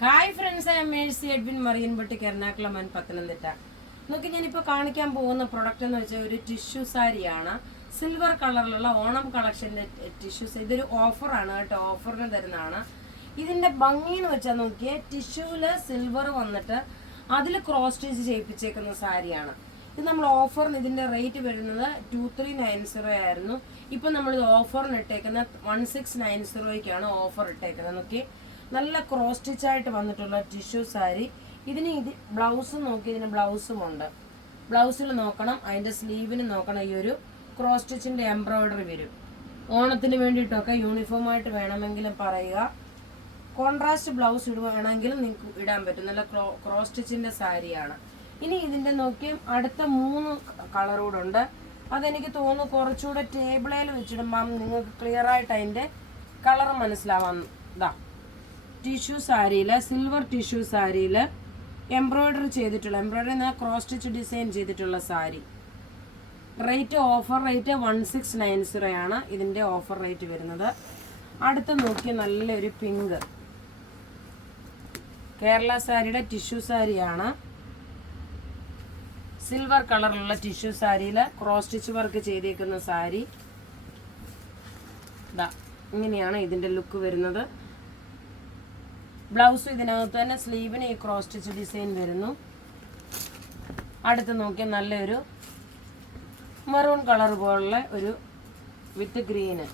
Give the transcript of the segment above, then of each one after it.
Hi friends, I M Mercy Edwin marine boutique, Ernakulam and Pathanamthitta. നോക്കി, ഞാനിപ്പോൾ കാണിക്കാൻ പോകുന്ന പ്രൊഡക്റ്റ് എന്ന് വെച്ചാൽ ഒരു ടിഷ്യൂ സാരിയാണ്. സിൽവർ കളറിലുള്ള ഓണം കളക്ഷൻ്റെ ടിഷ്യൂസ്. ഇതൊരു ഓഫറാണ് കേട്ടോ, ഓഫറിന് തരുന്നതാണ്. ഇതിൻ്റെ ഭംഗി എന്ന് വെച്ചാൽ നോക്കിയേ, ടിഷ്യൂവിൽ സിൽവർ വന്നിട്ട് അതിൽ ക്രോസ് സ്റ്റിച്ച് ചെയ്യിപ്പിച്ചേക്കുന്ന സാരിയാണ്. ഇത് നമ്മൾ ഓഫറിന് ഇതിൻ്റെ റേറ്റ് വരുന്നത് 2390 ആയിരുന്നു. ഇപ്പം നമ്മളിത് ഓഫറിന് ഇട്ടേക്കുന്ന 1690ക്കാണ് ഓഫർ ഇട്ടേക്കുന്നത്. നോക്കി, നല്ല ക്രോസ് സ്റ്റിച്ചായിട്ട് വന്നിട്ടുള്ള ടിഷ്യൂ സാരി. ഇതിന് ബ്ലൗസും നോക്കി, ഇതിന് ബ്ലൗസും ഉണ്ട്. ബ്ലൗസിൽ നോക്കണം, അതിൻ്റെ സ്ലീവിന് നോക്കണം, ഈ ഒരു ക്രോസ് സ്റ്റിച്ചിൻ്റെ എംബ്രോയിഡറി വരും. ഓണത്തിന് വേണ്ടിയിട്ടൊക്കെ യൂണിഫോമായിട്ട് വേണമെങ്കിലും പറയുക. കോൺട്രാസ്റ്റ് ബ്ലൗസ് ഇടുവാണെങ്കിലും നിങ്ങൾക്ക് ഇടാൻ പറ്റും. നല്ല ക്രോസ് സ്റ്റിച്ചിൻ്റെ സാരിയാണ്. ഇനി ഇതിൻ്റെ നോക്കി അടുത്ത 3 കളർ കൂടെ ഉണ്ട്. അതെനിക്ക് തോന്നുന്നു കുറച്ചുകൂടെ ടേബിളിൽ വെച്ചിടുമ്പം നിങ്ങൾക്ക് ക്ലിയർ ആയിട്ട് അതിൻ്റെ കളർ മനസ്സിലാവാം. ഇതാ ടിഷ്യൂ സാരിയിൽ, സിൽവർ ടിഷ്യൂ സാരിയിൽ എംബ്രോയിഡറി ചെയ്തിട്ടുള്ള, എംബ്രോയിഡറി ക്രോസ് സ്റ്റിച്ച് ഡിസൈൻ ചെയ്തിട്ടുള്ള സാരി. റേറ്റ്, ഓഫർ റേറ്റ് 1690 ആണ് ഇതിൻ്റെ ഓഫർ റേറ്റ് വരുന്നത്. അടുത്ത നോക്കി നല്ലൊരു പിങ്ക് കേരള സാരിയുടെ ടിഷ്യൂ സാരിയാണ്. സിൽവർ കളറിലുള്ള ടിഷ്യൂ സാരിയിൽ ക്രോസ് സ്റ്റിച്ച് വർക്ക് ചെയ്തേക്കുന്ന സാരി. ഇതാ ഇങ്ങനെയാണ് ഇതിൻ്റെ ലുക്ക് വരുന്നത്. ബ്ലൗസ് ഇതിനകത്ത് തന്നെ, സ്ലീവിന് ഈ ക്രോസ് സ്റ്റിച്ച് ഡിസൈൻ വരുന്നു. അടുത്ത് നോക്കിയാൽ നല്ലൊരു മെറൂൺ കളർ പോലുള്ള ഒരു വിത്ത് ഗ്രീന്.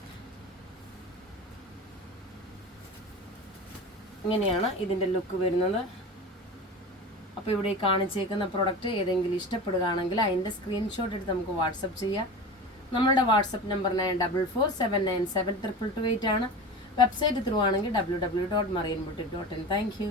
ഇങ്ങനെയാണ് ഇതിൻ്റെ ലുക്ക് വരുന്നത്. അപ്പോൾ ഇവിടെ കാണിച്ചേക്കുന്ന പ്രൊഡക്റ്റ് ഏതെങ്കിലും ഇഷ്ടപ്പെടുകയാണെങ്കിൽ അതിൻ്റെ സ്ക്രീൻഷോട്ട് എടുത്ത് നമുക്ക് വാട്സപ്പ് ചെയ്യാം. നമ്മളുടെ വാട്സപ്പ് നമ്പർ 9447972228 ആണ്. വെബ്സൈറ്റ് ത്രൂ ആണെങ്കിൽ www.marianboutique.in. Thank you.